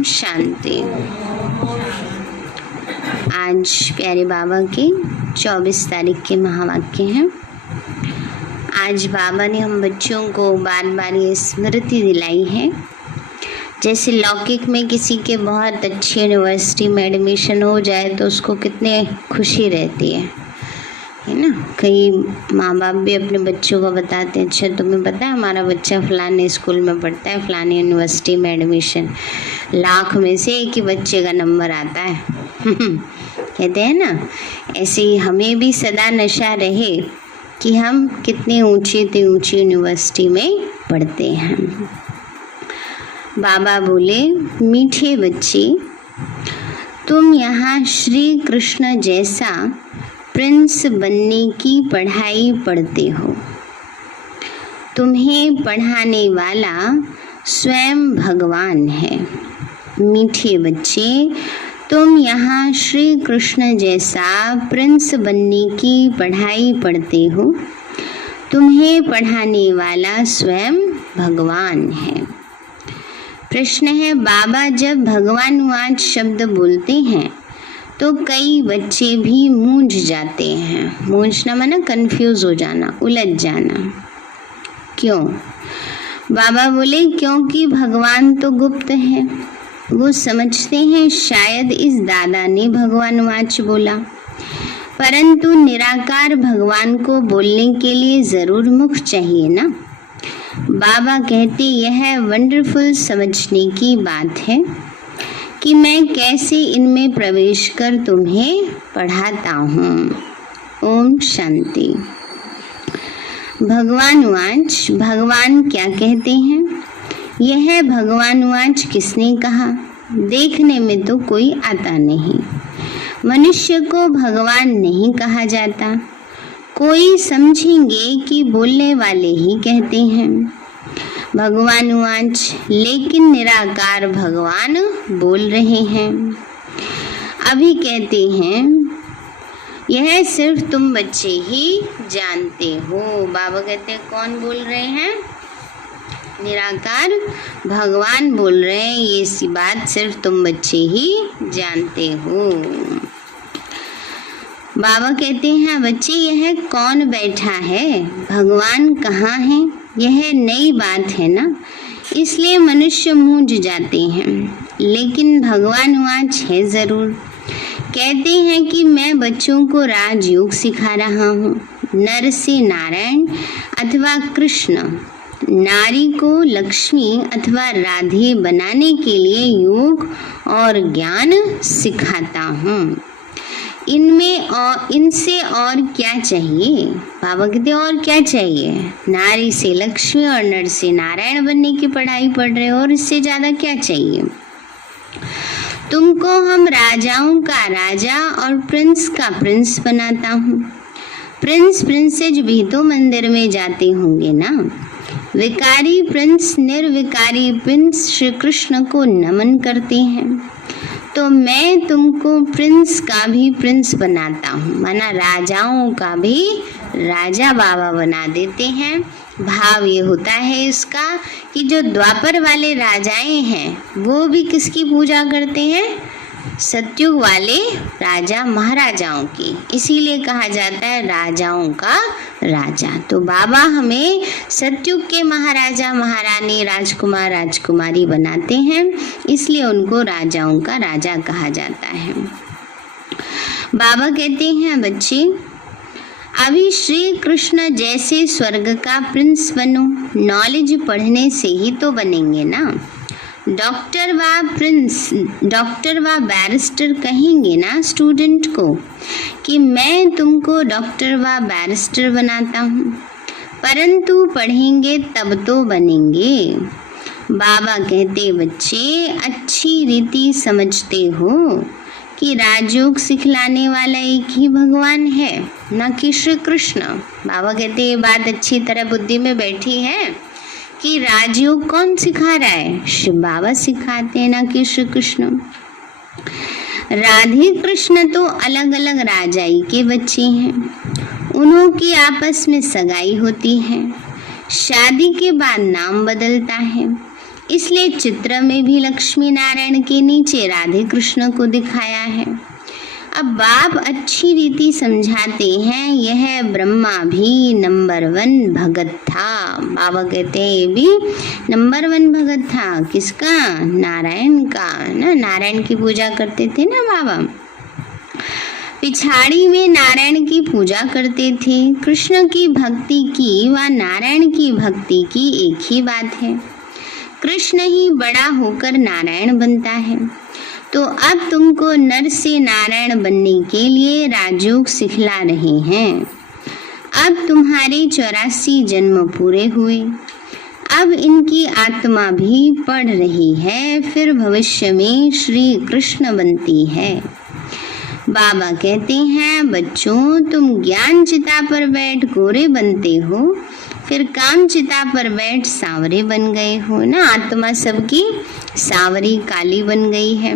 ओम शांति। आज प्यारे बाबा के 24 तारीख के महावाक्य हैं। आज बाबा ने हम बच्चों को बार बार ये स्मृति दिलाई है, जैसे लौकिक में किसी के बहुत अच्छी यूनिवर्सिटी में एडमिशन हो जाए तो उसको कितने खुशी रहती है ना। कई माँ बाप भी अपने बच्चों को बताते हैं, अच्छा तुम्हें पता है हमारा बच्चा फलाने स्कूल में पढ़ता है, फलाने यूनिवर्सिटी में एडमिशन, लाख में से एक ही बच्चे का नंबर आता है कहते हैं ना। ऐसे ही हमें भी सदा नशा रहे कि हम कितने ऊंची से ऊंची यूनिवर्सिटी में पढ़ते हैं। बाबा बोले, मीठे बच्चे, तुम यहाँ श्री कृष्ण जैसा प्रिंस बनने की पढ़ाई पढ़ते हो। तुम्हें पढ़ाने वाला स्वयं भगवान है। मीठे बच्चे, तुम यहाँ श्री कृष्ण जैसा प्रिंस बनने की पढ़ाई पढ़ते हो। तुम्हें पढ़ाने वाला स्वयं भगवान है। प्रश्न है, बाबा जब भगवानुवाच शब्द बोलते हैं तो कई बच्चे भी मूंझ जाते हैं। मूंझना माना कंफ्यूज हो जाना, उलझ जाना। क्यों? बाबा बोले, क्योंकि भगवान तो गुप्त है। वो समझते हैं शायद इस दादा ने भगवानुवाच बोला, परंतु निराकार भगवान को बोलने के लिए जरूर मुख चाहिए ना। बाबा कहते, यह वंडरफुल समझने की बात है कि मैं कैसे इनमें प्रवेश कर तुम्हें पढ़ाता हूँ। ओम शांति। भगवानुवाच, भगवान क्या कहते हैं? यह भगवानुवाच किसने कहा? देखने में तो कोई आता नहीं। मनुष्य को भगवान नहीं कहा जाता। कोई समझेंगे कि बोलने वाले ही कहते हैं भगवानुवाच, लेकिन निराकार भगवान बोल रहे हैं। अभी कहते हैं यह सिर्फ तुम बच्चे ही जानते हो। बाबा कहते हैं कौन बोल रहे हैं? निराकार भगवान बोल रहे हैं, ये सी बात सिर्फ तुम बच्चे ही जानते हो। बाबा कहते हैं, बच्चे यह कौन बैठा है? भगवान कहाँ है? यह नई बात है ना, इसलिए मनुष्य मूंझ जाते हैं। लेकिन भगवानुवाच है जरूर। कहते हैं कि मैं बच्चों को राजयोग सिखा रहा हूँ। नर से नारायण अथवा कृष्ण, नारी को लक्ष्मी अथवा राधे बनाने के लिए योग और ज्ञान सिखाता हूँ। इनमें और इनसे और क्या चाहिए? बाबा कहते और क्या चाहिए? नारी से लक्ष्मी और नर से नारायण बनने की पढ़ाई पढ़ रहे हो, और इससे ज्यादा क्या चाहिए? तुमको हम राजाओं का राजा और प्रिंस का प्रिंस बनाता हूँ। प्रिंस प्रिंसेज भी तो मंदिर में जाते होंगे ना। विकारी प्रिंस निर्विकारी प्रिंस श्री कृष्ण को नमन करते हैं, तो मैं तुमको प्रिंस का भी प्रिंस बनाता हूँ, माना राजाओं का भी राजा बाबा बना देते हैं। भाव ये होता है इसका कि जो द्वापर वाले राजाएं हैं वो भी किसकी पूजा करते हैं? सतयुग वाले राजा महाराजाओं की। इसीलिए कहा जाता है राजाओं का राजा। तो बाबा हमें सतयुग के महाराजा महारानी राजकुमार राजकुमारी बनाते हैं, इसलिए उनको राजाओं का राजा कहा जाता है। बाबा कहते हैं, बच्चे अभी श्री कृष्ण जैसे स्वर्ग का प्रिंस बनो। नॉलेज पढ़ने से ही तो बनेंगे ना। डॉक्टर व बैरिस्टर कहेंगे ना स्टूडेंट को कि मैं तुमको डॉक्टर व बैरिस्टर बनाता हूँ, परंतु पढ़ेंगे तब तो बनेंगे। बाबा कहते, बच्चे अच्छी रीति समझते हो कि राजयोग सिखलाने वाला एक ही भगवान है, न कि श्री कृष्ण। बाबा कहते ये बात अच्छी तरह बुद्धि में बैठी है कि राजयोग कौन सिखा रहा है? शिव बाबा सिखाते हैं, ना कि श्री कृष्ण। राधे कृष्ण तो अलग अलग राजाई के बच्चे हैं, उन्हों की आपस में सगाई होती है, शादी के बाद नाम बदलता है, इसलिए चित्र में भी लक्ष्मी नारायण के नीचे राधे कृष्ण को दिखाया है। अब बाप अच्छी रीति समझाते हैं, यह ब्रह्मा भी नंबर 1 भगत था। बाबा कहते हैं ये भी नंबर 1 भगत था। किसका? नारायण का ना, नारायण की पूजा करते थे ना बाबा। पिछाड़ी में नारायण की पूजा करते थे। कृष्ण की भक्ति की व नारायण की भक्ति की एक ही बात है। कृष्ण ही बड़ा होकर नारायण बनता है। तो अब तुमको नर से नारायण बनने के लिए राजयोग सिखला रहे हैं। अब तुम्हारे 84 जन्म पूरे हुए। अब इनकी आत्मा भी पढ़ रही है, फिर भविष्य में श्री कृष्ण बनती है। बाबा कहते हैं, बच्चों तुम ज्ञान चिता पर बैठ गोरे बनते हो, फिर काम चिता पर बैठ सांवरे बन गए हो ना। आत्मा सबकी सांवरी काली बन गई है।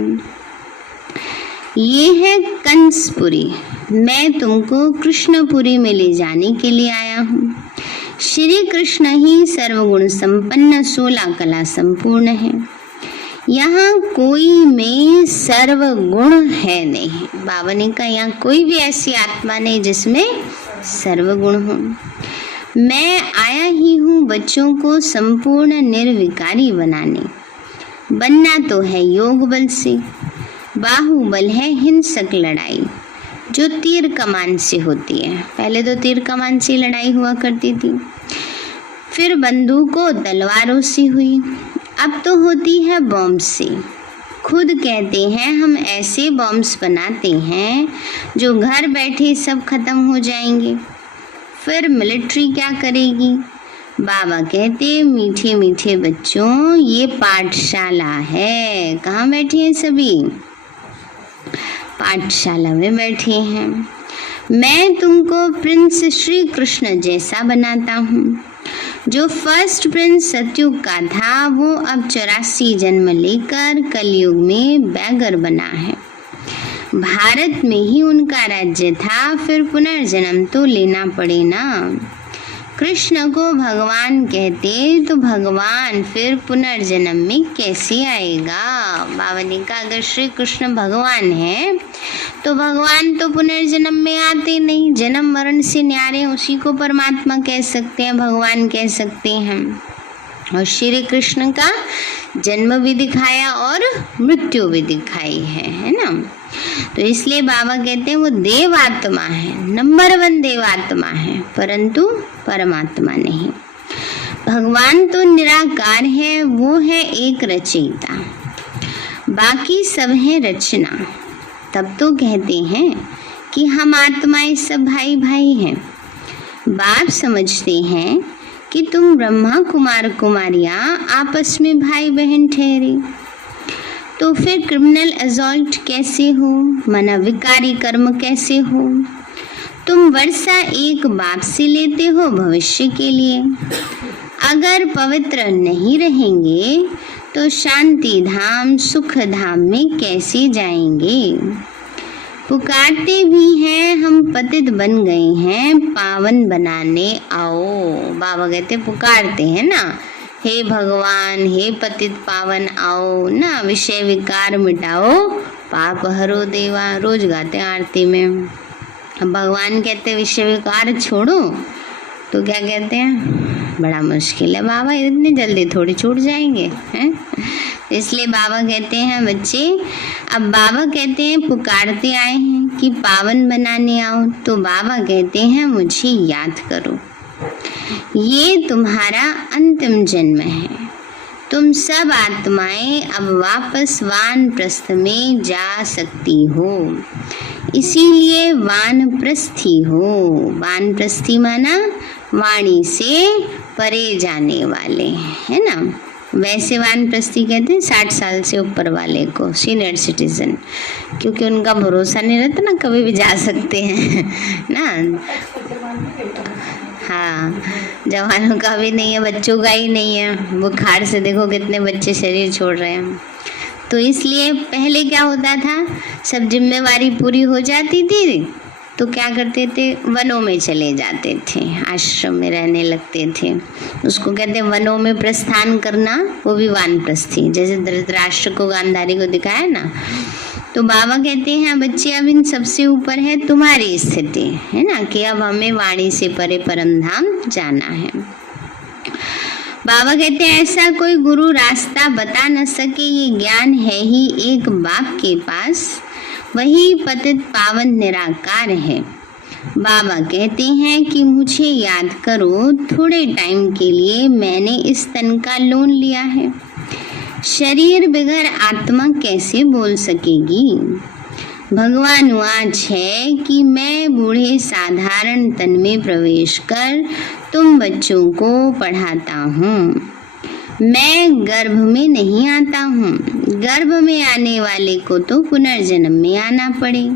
ये है कंसपुरी। मैं तुमको कृष्णपुरी में ले जाने के लिए आया हूँ। श्री कृष्ण ही सर्वगुण संपन्न 16 कला संपूर्ण है। यहाँ कोई में सर्वगुण है नहीं। बाबा ने कहा यहाँ कोई भी ऐसी आत्मा नहीं जिसमें सर्वगुण हो। मैं आया ही हूँ बच्चों को संपूर्ण निर्विकारी बनाने। बनना तो है योग बल से। बाहुबल है हिंसक लड़ाई जो तीर कमान से होती है। पहले तो तीर कमान से लड़ाई हुआ करती थी, फिर बंदूकों तलवारों से हुई, अब तो होती है बॉम्ब से। खुद कहते हैं हम ऐसे बॉम्ब्स बनाते हैं जो घर बैठे सब खत्म हो जाएंगे। फिर मिलिट्री क्या करेगी? बाबा कहते मीठे मीठे बच्चों ये पाठशाला है। कहाँ बैठे हैं सभी? पाठशाला में बैठे हैं। मैं तुमको प्रिंस श्री कृष्ण जैसा बनाता हूँ। जो फर्स्ट प्रिंस सतयुग का था वो अब 84 जन्म लेकर कलयुग में बैगर बना है। भारत में ही उनका राज्य था, फिर पुनर्जन्म तो लेना पड़े ना। कृष्ण को भगवान कहते तो भगवान फिर पुनर्जन्म में कैसे आएगा? बाबा ने कहा अगर श्री कृष्ण भगवान है तो भगवान तो पुनर्जन्म में आते नहीं। जन्म मरण से न्यारे उसी को परमात्मा कह सकते हैं, भगवान कह सकते हैं। और श्री कृष्ण का जन्म भी दिखाया और मृत्यु भी दिखाई है ना। तो इसलिए बाबा कहते हैं वो देव आत्मा है, नंबर 1 देव आत्मा है, परंतु परमात्मा नहीं। भगवान तो निराकार है, वो है एक रचयिता, बाकी सब है रचना। तब तो कहते हैं कि हम आत्माएं सब भाई भाई हैं। बाप समझते हैं कि तुम ब्रह्मा कुमार कुमारियां आपस में भाई बहन ठहरे, तो फिर क्रिमिनल असॉल्ट कैसे हो, मना विकारी कर्म कैसे हो? तुम वर्षा एक बाप से लेते हो भविष्य के लिए। अगर पवित्र नहीं रहेंगे तो शांति धाम सुख धाम में कैसे जाएंगे? पुकारते भी हैं हम पतित बन गए हैं, पावन बनाने आओ। बाबा कहते पुकारते हैं ना, हे भगवान हे पतित पावन आओ ना, विषय विकार मिटाओ पाप हरो देवा। रोज गाते हैं आरती में। अब भगवान कहते विषय विकार छोड़ो, तो क्या कहते हैं बड़ा मुश्किल है बाबा, इतनी जल्दी थोड़ी छूट जाएंगे हैं। इसलिए बाबा कहते हैं बच्चे, अब बाबा कहते हैं पुकारते आए हैं कि पावन बनाने आओ, तो बाबा कहते हैं मुझे याद करो, ये तुम्हारा अंतिम जन्म है। तुम सब आत्माएं अब वापस वानप्रस्थ में जा सकती हो, इसीलिए वानप्रस्थी हो। वानप्रस्थी माना वाणी से परे जाने वाले, है ना। वैसे वानप्रस्थी कहते हैं 60 साल से ऊपर वाले को, सीनियर सिटीजन, क्योंकि उनका भरोसा नहीं रहता ना, कभी भी जा सकते हैं ना। हाँ, जवानों का भी नहीं है, बच्चों का ही नहीं है। बुखार से देखो कितने बच्चे शरीर छोड़ रहे हैं। तो इसलिए पहले क्या होता था, सब जिम्मेवारी पूरी हो जाती थी तो क्या करते थे, वनों में चले जाते थे, आश्रम में रहने लगते थे। उसको कहते हैं वनों में प्रस्थान करना, वो भी वानप्रस्थी, जैसे धृतराष्ट्र को गांधारी को दिखाया ना। तो बाबा कहते हैं बच्चे अब इन सबसे ऊपर है तुम्हारी स्थिति, है ना, कि अब हमें वाणी से परे परम धाम जाना है। बाबा कहते हैं ऐसा कोई गुरु रास्ता बता न सके, ये ज्ञान है ही एक बाप के पास, वही पतित पावन निराकार है। बाबा कहते हैं कि मुझे याद करो, थोड़े टाइम के लिए मैंने इस तन का लोन लिया है। शरीर बगैर आत्मा कैसे बोल सकेगी। भगवान वाच है कि मैं बूढ़े साधारण तन में प्रवेश कर तुम बच्चों को पढ़ाता हूँ। मैं गर्भ में नहीं आता हूँ, गर्भ में आने वाले को तो पुनर्जन्म में आना पड़े।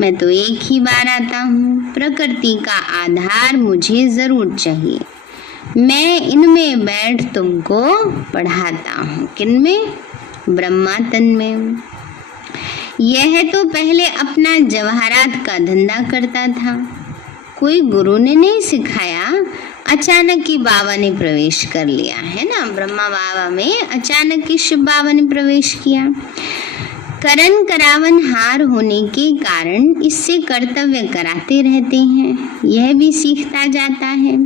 मैं तो एक ही बार आता हूँ। प्रकृति का आधार मुझे जरूर चाहिए। मैं इनमें बैठ तुमको पढ़ाता हूँ। किनमें? ब्रह्मा तन में। यह तो पहले अपना जवाहरात का धंधा करता था, कोई गुरु ने नहीं सिखाया, अचानक ही बाबा ने प्रवेश कर लिया, है ना। ब्रह्मा बाबा में अचानक ही शिव बाबा ने प्रवेश किया। करण करावन हार होने के कारण इससे कर्तव्य कराते रहते हैं, यह भी सीखता जाता है।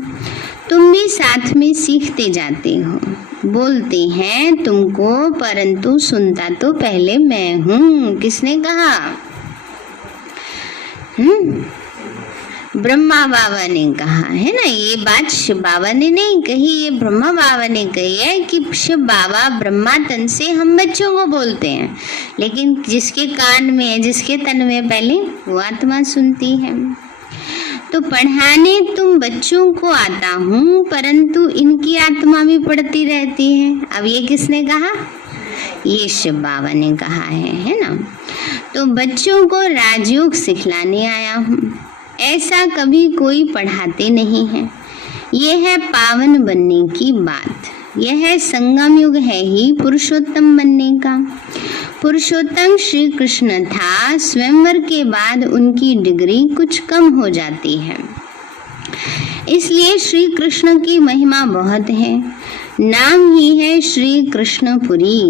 तुम भी साथ में सीखते जाते हो। बोलते हैं तुमको, परंतु सुनता तो पहले मैं हूँ। किसने कहा? ब्रह्मा बाबा ने कहा, है ना। ये बात शिव बाबा ने नहीं कही, ये ब्रह्मा बाबा ने कही है कि शिव बाबा ब्रह्मा तन से हम बच्चों को बोलते हैं, लेकिन जिसके कान में है, जिसके तन में पहले, वो आत्मा सुनती है। तो पढ़ाने तुम बच्चों को आता हूँ, परंतु इनकी आत्मा भी पढ़ती रहती है। अब ये किसने कहा? ये शिव बाबा ने कहा है ना। तो बच्चों को राजयोग सिखलाने आया हूँ। ऐसा कभी कोई पढ़ाते नहीं है। यह है पावन बनने की बात। यह संगम युग है ही पुरुषोत्तम बनने का। पुरुषोत्तम श्री कृष्ण था, स्वयंवर के बाद उनकी डिग्री कुछ कम हो जाती है, इसलिए श्री कृष्ण की महिमा बहुत है। नाम ही है श्री कृष्णपुरी,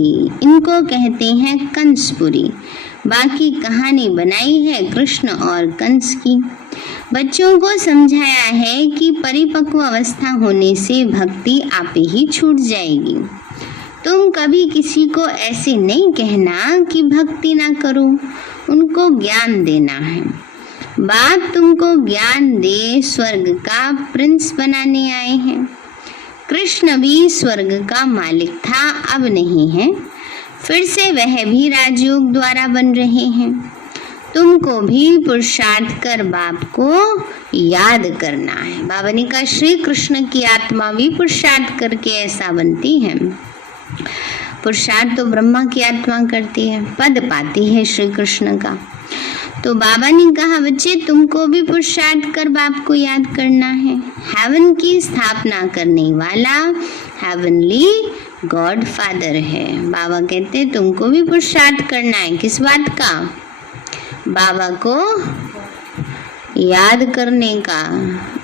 इनको कहते हैं कंसपुरी। बाकी कहानी बनाई है कृष्ण और कंस की। बच्चों को समझाया है कि परिपक्व अवस्था होने से भक्ति आप ही छूट जाएगी। तुम कभी किसी को ऐसे नहीं कहना कि भक्ति ना करो, उनको ज्ञान देना है। बाप तुमको ज्ञान दे स्वर्ग का प्रिंस बनाने आए हैं। कृष्ण भी स्वर्ग का मालिक था, अब नहीं है, फिर से वह भी राजयोग द्वारा बन रहे हैं। तुमको भी पुरुषार्थ कर बाप को याद करना है। बाबा ने कहा श्री कृष्ण की आत्मा भी पुरुषार्थ करके ऐसा बनती है। पुरुषार्थ तो ब्रह्मा की आत्मा करती है, पद पाती है श्री कृष्ण का। तो बाबा ने कहा बच्चे तुमको भी पुरुषार्थ कर बाप को याद करना है। हेवन की स्थापना करने वाला हेवनली गॉड फादर है। बाबा कहते तुमको भी पुरुषार्थ करना है। किस बात का? बाबा को याद करने का।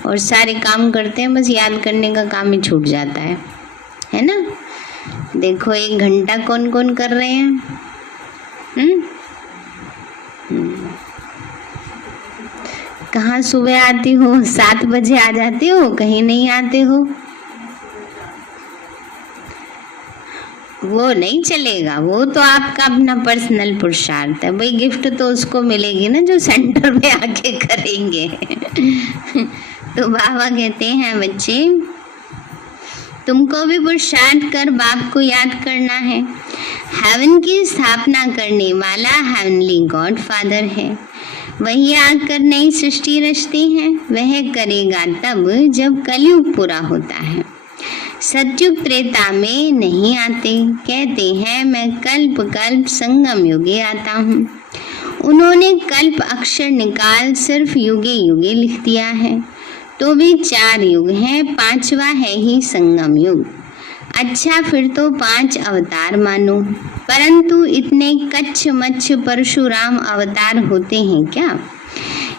और सारे काम करते हैं, बस याद करने का काम ही छूट जाता है ना। देखो 1 घंटा कौन कौन कर रहे हैं? कहाँ सुबह आती हो? 7 बजे आ जाते हो, कहीं नहीं आते हो। वो नहीं चलेगा, वो तो आपका अपना पर्सनल पुरुषार्थ है भाई। गिफ्ट तो उसको मिलेगी ना जो सेंटर में आके करेंगे। तो बाबा कहते हैं बच्चे तुमको भी पुरुषार्थ कर बाप को याद करना है। हेवन की स्थापना करने वाला हेवनली गॉड फादर है। वही आकर नई सृष्टि रचते हैं। वह करेगा तब जब कलयुग पूरा होता है। सतयुग त्रेता में नहीं आते। कहते हैं मैं कल्प कल्प संगम युगे आता हूँ। उन्होंने कल्प अक्षर निकाल सिर्फ युगे युगे लिख दिया है। तो भी 4 युग हैं, 5वां है ही संगम युग। अच्छा फिर तो 5 अवतार मानो, परंतु इतने कच्छ मच्छ परशुराम अवतार होते हैं क्या?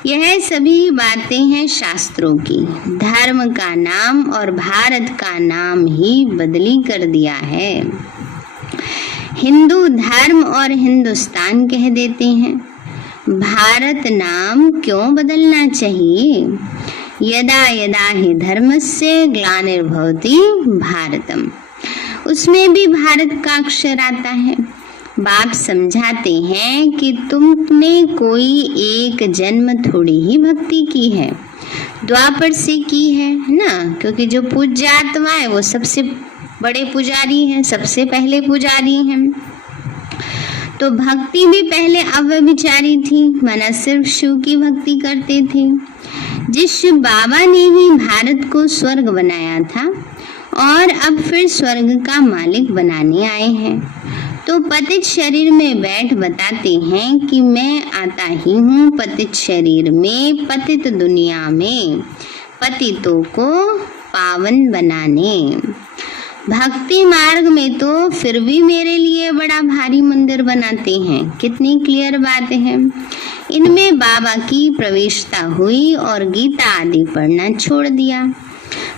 यह सभी बातें हैं शास्त्रों की। धर्म का नाम और भारत का नाम ही बदली कर दिया है। हिंदू धर्म और हिंदुस्तान कह देते हैं। भारत नाम क्यों बदलना चाहिए? यदा यदा हि धर्मस्य ग्लानिर्भवति भारतम, उसमें भी भारत का अक्षर आता है। बाप समझाते हैं कि तुमने कोई एक जन्म थोड़ी ही भक्ति की है, द्वापर से की है ना, क्योंकि जो पूज्य आत्मा है वो सबसे बड़े पुजारी हैं, सबसे पहले पुजारी हैं। तो भक्ति भी पहले अव्यभिचारी थी, माना सिर्फ शिव की भक्ति करते थे। जिस शिव बाबा ने ही भारत को स्वर्ग बनाया था और अब फिर स्वर्ग का मालिक बनाने आए हैं, तो पतित शरीर में बैठ बताते हैं कि मैं आता ही हूँ पतित शरीर में, पतित दुनिया में पतितों को पावन बनाने। भक्ति मार्ग में तो फिर भी मेरे लिए बड़ा भारी मंदिर बनाते हैं। कितनी क्लियर बात है। इनमें बाबा की प्रवेशता हुई और गीता आदि पढ़ना छोड़ दिया।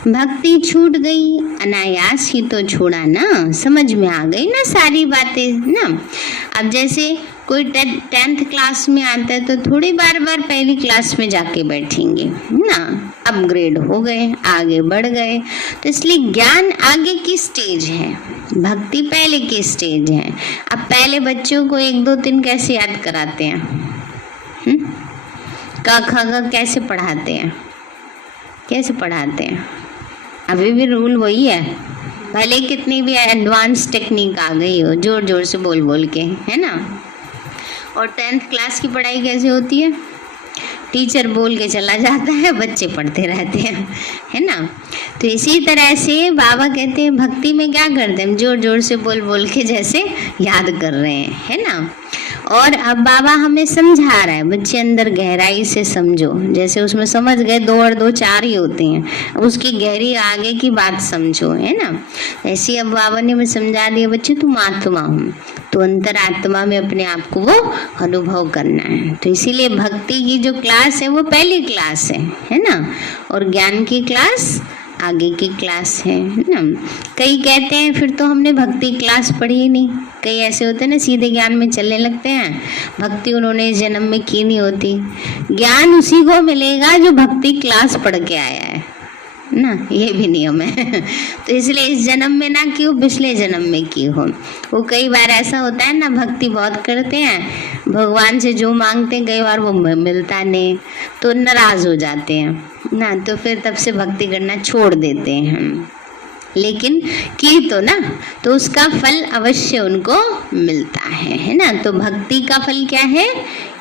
भक्ति छूट गई, अनायास ही तो छोड़ा ना, समझ में आ गई ना सारी बातें ना। अब जैसे कोई 10th क्लास में आता है तो थोड़ी बार बार पहली क्लास में जाके बैठेंगे ना, अपग्रेड हो गए, आगे बढ़ गए। तो इसलिए ज्ञान आगे की स्टेज है, भक्ति पहले की स्टेज है। अब पहले बच्चों को 1 2 3 कैसे याद कराते हैं? क ख ग कैसे पढ़ाते हैं? कैसे पढ़ाते हैं? अभी भी रूल वही है, भले कितनी भी एडवांस टेक्निक आ गई हो, जोर जोर से बोल बोल के, है ना। और 10th क्लास की पढ़ाई कैसे होती है? टीचर बोल के चला जाता है, बच्चे पढ़ते रहते हैं, है ना। तो इसी तरह से बाबा कहते हैं भक्ति में क्या करते हैं, जोर जोर से बोल बोल के जैसे याद कर रहे हैं, है ना। और अब बाबा हमें समझा रहा है, बच्चे अंदर गहराई से समझो। जैसे उसमें समझ गए 2 और 2 4 ही होते हैं, अब उसकी गहरी आगे की बात समझो, है ना। ऐसे अब बाबा ने हमें समझा दिया, बच्चे तुम आत्मा हो, तो अंतर आत्मा में अपने आप को वो अनुभव करना है। तो इसीलिए भक्ति की जो क्लास है वो पहली क्लास है ना, और ज्ञान की क्लास आगे की क्लास है ना। कई कहते हैं फिर तो हमने भक्ति क्लास पढ़ी ही नहीं। कई ऐसे होते हैं ना, सीधे ज्ञान में चलने लगते हैं, भक्ति उन्होंने इस जन्म में की नहीं होती। ज्ञान उसी को मिलेगा जो भक्ति क्लास पढ़ के आया है ना, ये भी नियम है। तो इसलिए इस जन्म में ना की हो, पिछले जन्म में की हो। वो कई बार ऐसा होता है ना, भक्ति बहुत करते हैं, भगवान से जो मांगते हैं कई बार वो मिलता नहीं, तो नाराज हो जाते हैं ना, तो फिर तब से भक्ति करना छोड़ देते हैं हम। लेकिन की तो ना, तो उसका फल अवश्य उनको मिलता है ना। तो भक्ति का फल क्या है?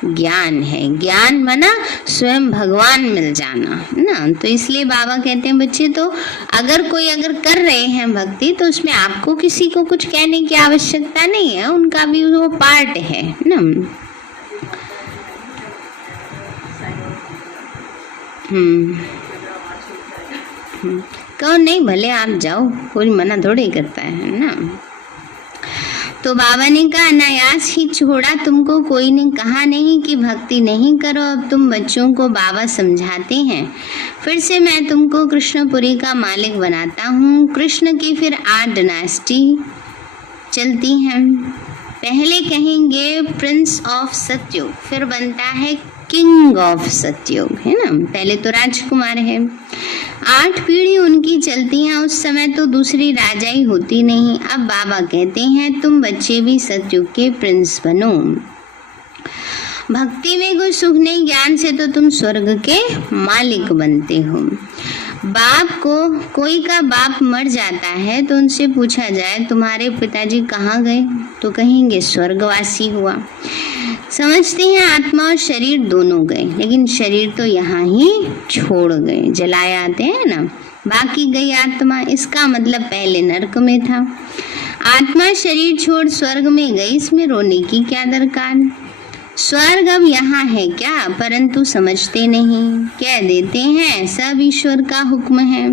ज्ञान है। ज्ञान माना स्वयं भगवान मिल जाना ना। तो इसलिए बाबा कहते हैं बच्चे, तो अगर कोई कर रहे हैं भक्ति, तो उसमें आपको किसी को कुछ कहने की आवश्यकता नहीं है, उनका भी वो पार्ट है ना। कौन नहीं, भले आप जाओ, कोई मना थोड़ी करता है ना। तो बाबा ने कहा अनायास ही छोड़ा, तुमको कोई ने कहा नहीं कि भक्ति नहीं करो। अब तुम बच्चों को बाबा समझाते हैं, फिर से मैं तुमको कृष्णपुरी का मालिक बनाता हूँ। कृष्ण की फिर 8 डायनेस्टी चलती हैं। पहले कहेंगे प्रिंस ऑफ सतयुग, फिर बनता है किंग ऑफ सतयुग, है ना। पहले तो राजकुमार है। 8 पीढ़ी उनकी चलती हैं। उस समय तो दूसरी राजाई होती नहीं। अब बाबा कहते हैं तुम बच्चे भी सतयुग के प्रिंस बनो। भक्ति में कोई सुख नहीं, ज्ञान से तो तुम स्वर्ग के मालिक बनते हो। बाप को, कोई का बाप मर जाता है तो उनसे पूछा जाए तुम्हारे पिताजी कहाँ गए, तो कहेंगे स्वर्गवासी हुआ। समझते हैं आत्मा और शरीर दोनों गए, लेकिन शरीर तो यहाँ ही छोड़ गए, जलाए आते हैं ना, बाकी गई आत्मा। इसका मतलब पहले नरक में था, आत्मा शरीर छोड़ स्वर्ग में गई, इसमें रोने की क्या दरकार। स्वर्ग अब यहाँ है क्या, परंतु समझते नहीं, कह देते हैं सब ईश्वर का हुक्म है।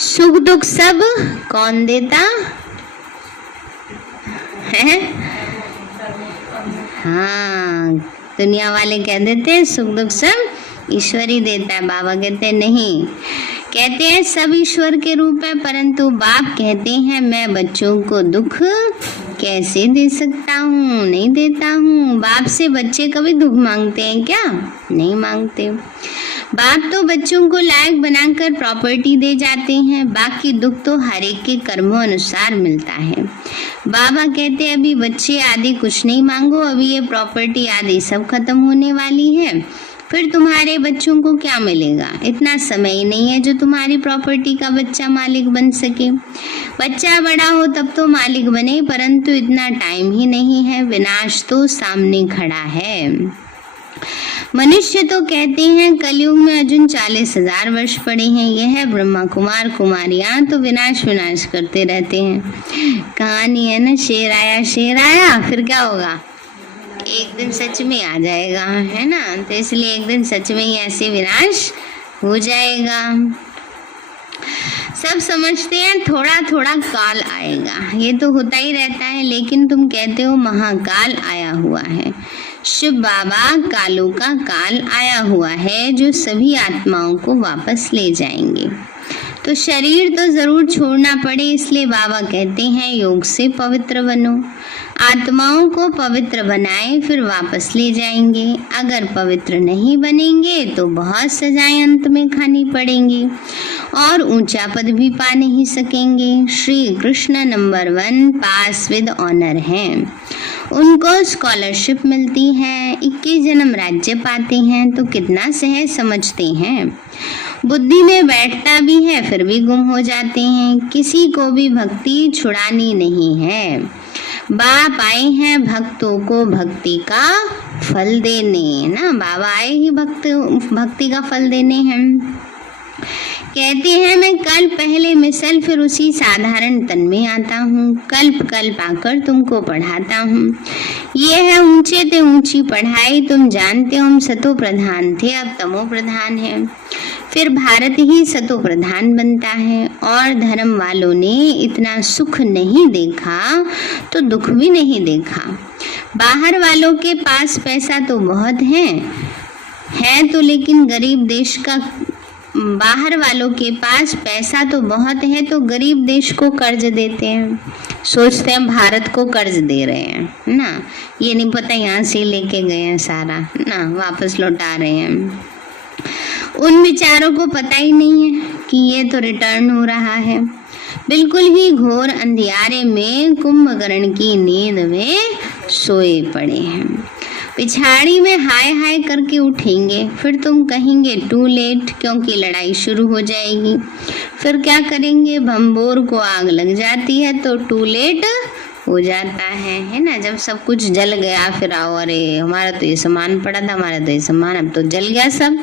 सुख दुख सब कौन देता है? हाँ, दुनिया वाले कह देते हैं सुख दुख सब ईश्वर ही देता है, बाबा कहते हैं नहीं, कहते हैं सब ईश्वर के रूप है, परंतु बाप कहते हैं मैं बच्चों को दुख कैसे दे सकता हूँ, नहीं देता हूँ। बाप से बच्चे कभी दुख मांगते हैं क्या? नहीं मांगते। बाप तो बच्चों को लायक बनाकर प्रॉपर्टी दे जाते हैं, बाकी दुख तो हर एक के कर्मों अनुसार मिलता है। बाबा कहते हैं अभी बच्चे आदि कुछ नहीं मांगो, अभी ये प्रॉपर्टी आदि सब खत्म होने वाली है, फिर तुम्हारे बच्चों को क्या मिलेगा? इतना समय ही नहीं है जो तुम्हारी प्रॉपर्टी का बच्चा मालिक बन सके। बच्चा बड़ा हो तब तो मालिक बने, परंतु इतना टाइम ही नहीं है, विनाश तो सामने खड़ा है। मनुष्य तो कहते हैं कलयुग में अर्जुन 40,000 वर्ष पड़े हैं, यह ब्रह्मा कुमार कुमारियां तो विनाश विनाश करते रहते हैं। कहानी है ना, शेर आया फिर क्या होगा? एक दिन सच में आ जाएगा, है ना। तो इसलिए एक दिन सच में ही ऐसे विनाश हो जाएगा। सब समझते हैं थोड़ा थोड़ा काल आएगा, ये तो होता ही रहता है, लेकिन तुम कहते हो महाकाल आया हुआ है। शिव बाबा कालों का काल आया हुआ है जो सभी आत्माओं को वापस ले जाएंगे। तो शरीर तो जरूर छोड़ना पड़े, इसलिए बाबा कहते हैं योग से पवित्र बनो, आत्माओं को पवित्र बनाए फिर वापस ले जाएंगे। अगर पवित्र नहीं बनेंगे तो बहुत सजाएं अंत में खानी पड़ेंगी और ऊंचा पद भी पा नहीं सकेंगे। Shri Krishna number 1 pass with honour हैं, उनको स्कॉलरशिप मिलती है, 21 जन्म राज्य पाते हैं, तो कितना सहज समझते हैं। बुद्धि में बैठता भी है फिर भी गुम हो जाते हैं। किसी को भी भक्ति छुड़ानी नहीं है। बाप आए हैं भक्तों को भक्ति का फल देने, ना, बाबा आए ही भक्ति का फल देने हैं। कहते हैं मैं कल पहले मिसल फिर उसी साधारण तन में आता हूँ, कल्प कल्प आकर तुमको पढ़ाता हूँ। ये है ऊंचे ते ऊंची पढ़ाई, तुम जानते हो हम सतो प्रधान थे अब तमो प्रधान है, फिर भारत ही सतो प्रधान बनता है। और धर्म वालों ने इतना सुख नहीं देखा तो दुख भी नहीं देखा। बाहर वालों के पास पैसा तो बहुत है तो लेकिन गरीब देश का, बाहर वालों के पास पैसा तो बहुत है तो गरीब देश को कर्ज देते हैं, सोचते हैं भारत को कर्ज दे रहे हैं ना, ये नहीं पता यहाँ से लेके गए हैं सारा ना, वापस लौटा रहे हैं। उन बेचारों को पता ही नहीं है कि ये तो रिटर्न हो रहा है। बिल्कुल ही घोर अंधियारे में कुंभकर्ण की नींद में सोए पड़े हैं। पिछाड़ी में हाय हाय करके उठेंगे, फिर तुम कहेंगे टू लेट, क्योंकि लड़ाई शुरू हो जाएगी। फिर क्या करेंगे? भंबोर को आग लग जाती है तो टू लेट हो जाता है ना। जब सब कुछ जल गया फिर आओ, अरे हमारा तो ये सामान पड़ा था, हमारा तो ये सामान अब तो जल गया सब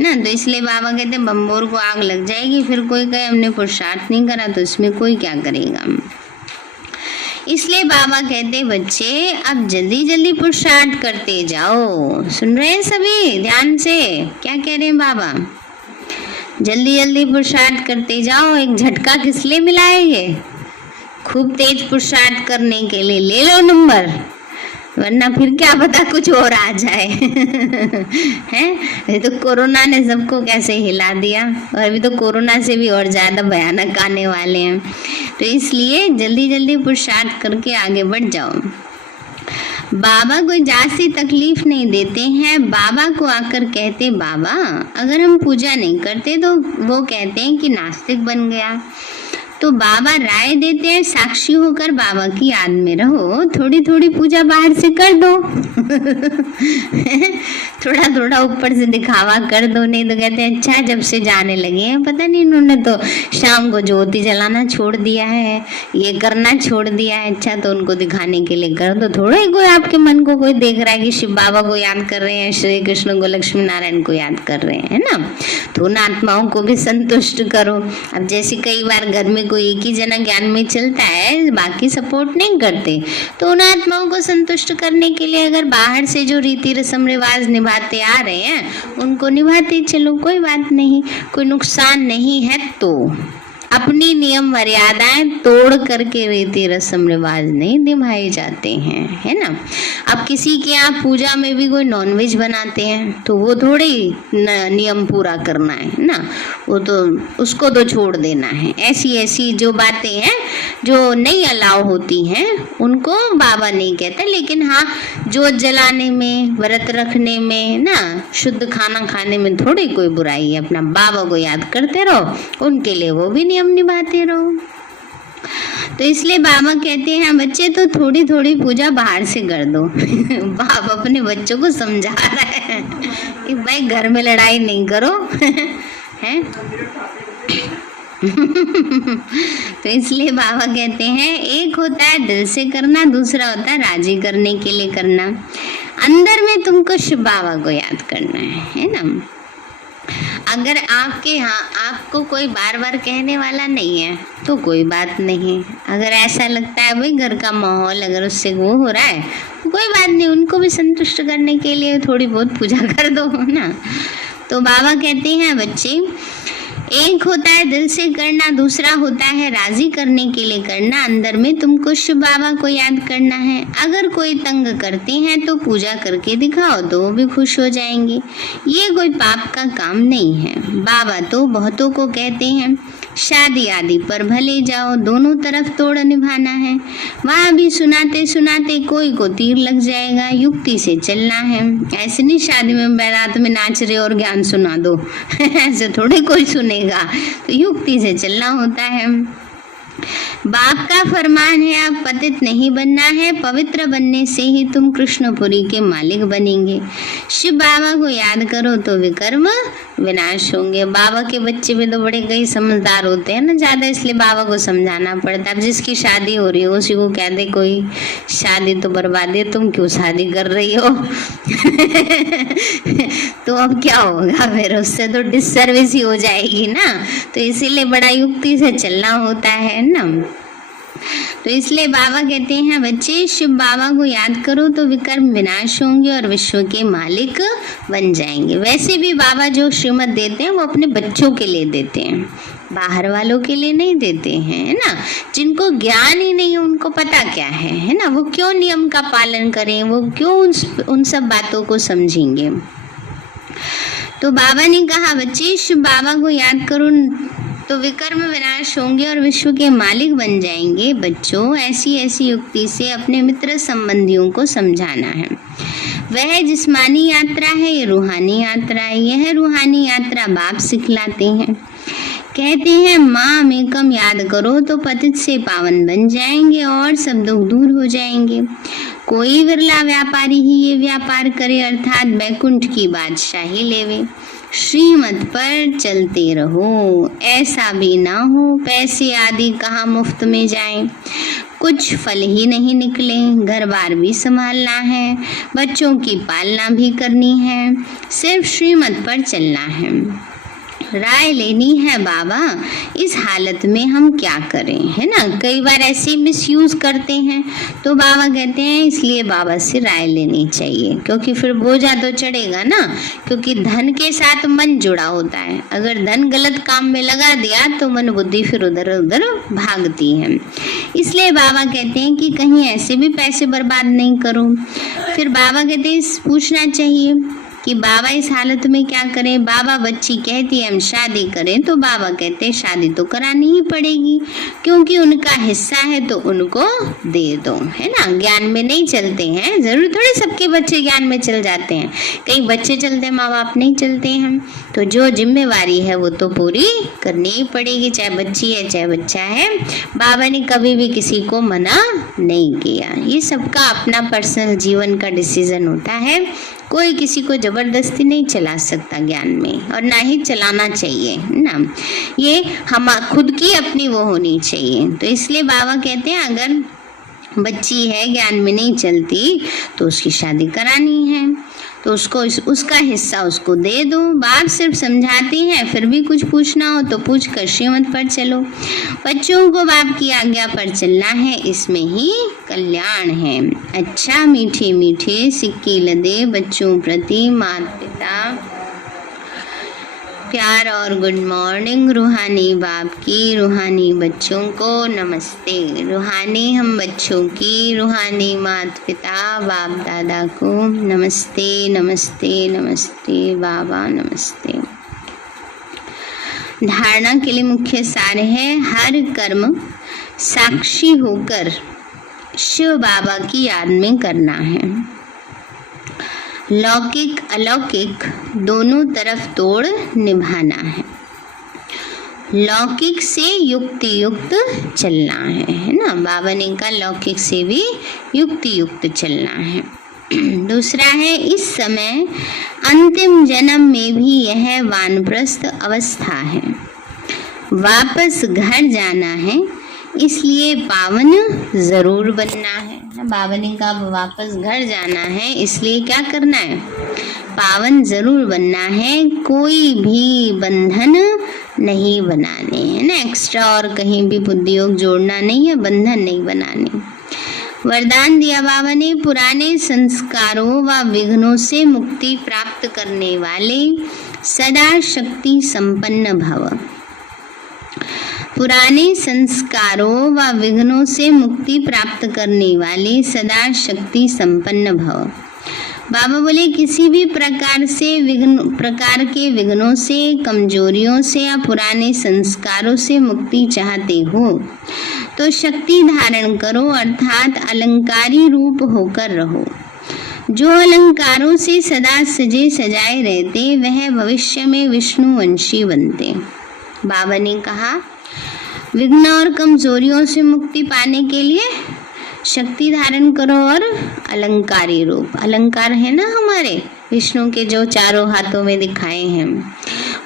ना। तो इसलिए बाबा कहते हैं बम्बोर को आग लग जाएगी, फिर कोई कहे हमने पुरुषार्थ नहीं करा तो इसमें कोई क्या करेगा। इसलिए बाबा कहते बच्चे अब जल्दी जल्दी पुरुषार्थ करते जाओ। सुन रहे हैं सभी ध्यान से, क्या कह रहे हैं बाबा? जल्दी जल्दी पुरुषार्थ करते जाओ। एक झटका किस लिए मिला है? ये खूब तेज पुरुषार्थ करने के लिए ले लो नंबर, वरना फिर क्या पता कुछ और आ जाए। हैं, ये तो कोरोना ने सबको कैसे हिला दिया, और अभी तो कोरोना से भी और ज्यादा भयानक आने वाले हैं। तो इसलिए जल्दी जल्दी पुरुषार्थ करके आगे बढ़ जाओ। बाबा कोई जास्ती तकलीफ नहीं देते हैं। बाबा को आकर कहते बाबा अगर हम पूजा नहीं करते तो वो कहते हैं कि नास्तिक बन गया। तो बाबा राय देते हैं साक्षी होकर बाबा की याद में रहो, थोड़ी थोड़ी पूजा बाहर से कर दो। थोड़ा थोड़ा ऊपर से दिखावा कर दो, नहीं तो कहते हैं अच्छा जब से जाने लगे हैं पता नहीं इन्होंने तो शाम को ज्योति जलाना छोड़ दिया है, ये करना छोड़ दिया है। अच्छा तो उनको दिखाने के लिए कर दो। थोड़ा ही कोई आपके मन को कोई देख रहा है कि शिव बाबा को याद कर रहे हैं, श्री कृष्ण को, लक्ष्मी नारायण को याद कर रहे हैं, है ना, तो उन आत्माओं को भी संतुष्ट करो। अब जैसे कई बार घर में कोई एक ही जना ज्ञान में चलता है, बाकी सपोर्ट नहीं करते, तो उन आत्माओं को संतुष्ट करने के लिए अगर बाहर से जो रीति रस्म रिवाज निभाते आ रहे हैं उनको निभाते चलो, कोई बात नहीं, कोई नुकसान नहीं है। तो अपनी नियम मर्यादाएं तोड़ करके रीति रस्म रिवाज नहीं निभाए जाते हैं, है ना। अब किसी के यहाँ पूजा में भी कोई नॉनवेज बनाते हैं तो वो थोड़े नियम पूरा करना है ना, वो तो उसको तो छोड़ देना है। ऐसी ऐसी जो बातें हैं जो नहीं अलाउ होती हैं उनको बाबा नहीं कहते, लेकिन हाँ जोत जलाने में, व्रत रखने में ना, शुद्ध खाना खाने में थोड़ी कोई बुराई है। अपना बाबा को याद करते रहो, उनके लिए वो भी नियम निभाते रहो। तो इसलिए बाबा कहते हैं बच्चे तो थोड़ी थोड़ी पूजा बाहर से कर दो। बाबा अपने बच्चों को समझा रहे हैं कि भाई घर में लड़ाई नहीं करो। हैं तो इसलिए बाबा कहते हैं एक होता है दिल से करना, दूसरा होता है राजी करने के लिए करना। अंदर में तुमको शिव बाबा को याद करना है ना। अगर आपके यहाँ आपको कोई बार बार कहने वाला नहीं है तो कोई बात नहीं। अगर ऐसा लगता है भाई घर का माहौल अगर उससे वो हो रहा है तो कोई बात नहीं, उनको भी संतुष्ट करने के लिए थोड़ी बहुत पूजा कर दो ना। तो बाबा कहते हैं बच्चे एक होता है दिल से करना, दूसरा होता है राजी करने के लिए करना। अंदर में तुमको शिव बाबा को याद करना है। अगर कोई तंग करते हैं तो पूजा करके दिखाओ तो वो भी खुश हो जाएंगे। ये कोई पाप का काम नहीं है। बाबा तो बहुतों को कहते हैं शादी आदि पर भले जाओ, दोनों तरफ तोड़ निभाना है। वहाँ भी सुनाते सुनाते कोई को तीर लग जाएगा, युक्ति से चलना है। ऐसे नहीं शादी में बारात में नाच रहे और ज्ञान सुना दो। ऐसे थोड़े कोई सुनेगा, तो युक्ति से चलना होता है। बाप का फरमान है आप पतित नहीं बनना है, पवित्र बनने से ही तुम कृष्णपुरी के मालिक बनेंगे। शिव बाबा को याद करो तो विकर्म विनाश होंगे। बाबा के बच्चे भी तो बड़े कई समझदार होते हैं ना ज्यादा, इसलिए बाबा को समझाना पड़ता है। अब जिसकी शादी हो रही हो उसी को कह दे कोई शादी तो बर्बाद है, तुम क्यों शादी कर रही हो। तो अब क्या होगा फिर, उससे तो डिससर्विस ही हो जाएगी ना। तो इसीलिए बड़ा युक्ति से चलना होता है ना। तो इसलिए बाबा कहते हैं बच्चे शिव बाबा को याद करो तो विकर्म विनाश होंगे और विश्व के मालिक बन जाएंगे। वैसे भी बाबा जो श्रीमत देते हैं वो अपने बच्चों के लिए देते हैं, बाहर वालों के लिए नहीं देते हैं, है ना। जिनको ज्ञान ही नहीं है उनको पता क्या है ना, वो क्यों नियम का पालन करें, वो क्यों उन सब बातों को समझेंगे। तो बाबा ने कहा बच्चे शिव बाबा को याद करो तो विकर्म विनाश होंगे और विश्व के मालिक बन जाएंगे। बच्चों ऐसी ऐसी युक्ति से अपने मित्र संबंधियों को समझाना है। वह जिस्मानी यात्रा है, ये रूहानी यात्रा है। यह रूहानी यात्रा बाप सिखलाते हैं। कहते हैं माँ में कम याद करो तो पतित से पावन बन जाएंगे और सब दुख दूर हो जाएंगे। कोई विरला व्यापारी ही ये व्यापार करे, अर्थात बैकुंठ की बादशाही लेवे। श्रीमत पर चलते रहो, ऐसा भी ना हो पैसे आदि कहाँ मुफ्त में जाएं, कुछ फल ही नहीं निकले। घर बार भी संभालना है, बच्चों की पालना भी करनी है, सिर्फ श्रीमत पर चलना है। राय लेनी है बाबा इस हालत में हम क्या करें, है ना। कई बार ऐसे मिसयूज करते हैं तो बाबा कहते हैं इसलिए बाबा से राय लेनी चाहिए, क्योंकि फिर बोझा तो चढ़ेगा ना, क्योंकि धन के साथ मन जुड़ा होता है। अगर धन गलत काम में लगा दिया तो मन बुद्धि फिर उधर उधर भागती है। इसलिए बाबा कहते हैं कि कहीं ऐसे भी पैसे बर्बाद नहीं करो। फिर बाबा कहते हैं पूछना चाहिए कि बाबा इस हालत में क्या करें। बाबा बच्ची कहती है हम शादी करें तो बाबा कहते हैं शादी तो करानी ही पड़ेगी, क्योंकि उनका हिस्सा है तो उनको दे दो, है ना। ज्ञान में नहीं चलते हैं, जरूर थोड़े सबके बच्चे ज्ञान में चल जाते हैं, कई बच्चे चलते हैं माँ बाप नहीं चलते हैं। तो जो जिम्मेवारी है वो तो पूरी करनी ही पड़ेगी, चाहे बच्ची है चाहे बच्चा है। बाबा ने कभी भी किसी को मना नहीं किया। ये सबका अपना पर्सनल जीवन का डिसीजन होता है, कोई किसी को जबरदस्ती नहीं चला सकता ज्ञान में, और ना ही चलाना चाहिए ना। ये हम खुद की अपनी वो होनी चाहिए। तो इसलिए बाबा कहते हैं अगर बच्ची है ज्ञान में नहीं चलती तो उसकी शादी करानी है तो उसको उसका हिस्सा उसको दे दो। बाप सिर्फ समझाते हैं, फिर भी कुछ पूछना हो तो पूछ कर श्रीमत पर चलो। बच्चों को बाप की आज्ञा पर चलना है, इसमें ही कल्याण है। अच्छा मीठे मीठे सिक्के लदे बच्चों प्रति माता पिता प्यार और गुड मॉर्निंग रूहानी बाप की रूहानी बच्चों को नमस्ते। रूहानी हम बच्चों की रूहानी माता पिता बाप दादा को नमस्ते नमस्ते नमस्ते बाबा नमस्ते। धारणा के लिए मुख्य सार है हर कर्म साक्षी होकर शिव बाबा की याद में करना है। लौकिक अलौकिक दोनों तरफ तोड़ निभाना है। लौकिक से युक्ति युक्त चलना है ना। बाबा ने कहा लौकिक से भी युक्ति युक्त चलना है। दूसरा है इस समय अंतिम जन्म में भी यह वानप्रस्थ अवस्था है। वापस घर जाना है, इसलिए पावन जरूर बनना है। बाबा ने कहा वापस घर जाना है, इसलिए क्या करना है? पावन जरूर बनना है। कोई भी बंधन नहीं बनाने है ना। एक्स्ट्रा और कहीं भी बुद्धि योग जोड़ना नहीं है, बंधन नहीं बनाने। वरदान दिया बाबा ने, पुराने संस्कारों व विघ्नों से मुक्ति प्राप्त करने वाले सदा शक्ति संपन्न भव। पुराने संस्कारों व विघ्नों से मुक्ति प्राप्त करने वाले सदा शक्ति संपन्न भव। बाबा बोले किसी भी प्रकार के विघ्नों से, कमजोरियों से या पुराने संस्कारों से मुक्ति चाहते हो तो शक्ति धारण करो, अर्थात अलंकारी रूप होकर रहो। जो अलंकारों से सदा सजे सजाए रहते वह भविष्य में विष्णुवंशी बनते। बाबा ने कहा विघ्न और कमजोरियों से मुक्ति पाने के लिए शक्ति धारण करो और अलंकारी रूप। अलंकार है ना हमारे विष्णु के जो चारों हाथों में दिखाए हैं,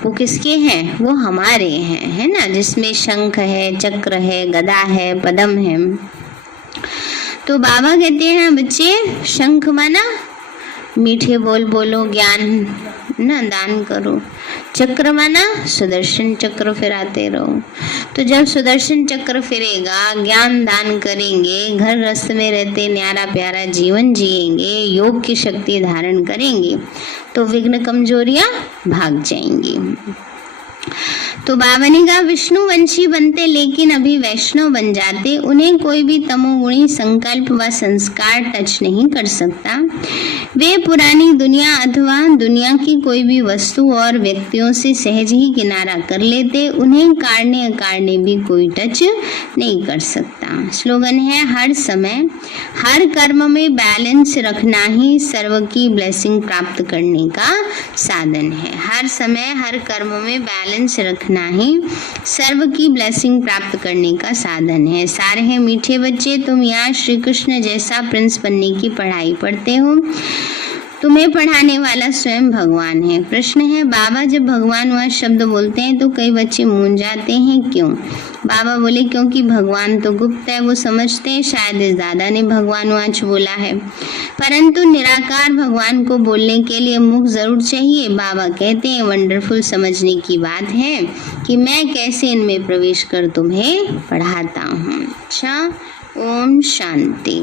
वो किसके हैं? वो हमारे हैं, है ना। जिसमें शंख है, चक्र है, गदा है, पद्म है। तो बाबा कहते हैं बच्चे शंख माना मीठे बोल बोलो, ज्ञान ना दान करो। चक्र माना सुदर्शन चक्र फिराते रहो। तो जब सुदर्शन चक्र फिरेगा, ज्ञान दान करेंगे, घर गृहस्थ में रहते न्यारा प्यारा जीवन जिएंगे, योग की शक्ति धारण करेंगे, तो विघ्न कमजोरियां भाग जाएंगी। तो बाबा ने कहा विष्णुवंशी बनते लेकिन अभी वैष्णव बन जाते, उन्हें कोई भी तमोगुणी संकल्प व संस्कार टच नहीं कर सकता। वे पुरानी दुनिया अथवा दुनिया की कोई भी वस्तु और व्यक्तियों से सहज ही किनारा कर लेते। उन्हें काढ़ने अकाढ़ने भी कोई टच नहीं कर सकता। स्लोगन है हर समय हर कर्म में बैलेंस रखना ही सर्व की ब्लेसिंग प्राप्त करने का साधन है। हर समय हर कर्म में बैलेंस रखना ही सर्व की ब्लेसिंग प्राप्त करने का साधन है। सारे हैं मीठे बच्चे, तुम यहाँ श्री कृष्ण जैसा प्रिंस बनने की पढ़ाई पढ़ते हो। तुम्हें पढ़ाने वाला स्वयं भगवान है। प्रश्न है बाबा जब भगवान वह शब्द बोलते हैं तो कई बच्चे मूंझ जाते हैं, क्यों? बाबा बोले क्योंकि भगवान तो गुप्त है, वो समझते हैं शायद इस दादा ने भगवान वाच बोला है, परंतु निराकार भगवान को बोलने के लिए मुख जरूर चाहिए। बाबा कहते हैं वंडरफुल, समझने की बात है कि मैं कैसे इनमें प्रवेश कर तुम्हें पढ़ाता हूँ। अच्छा, ओम शांति।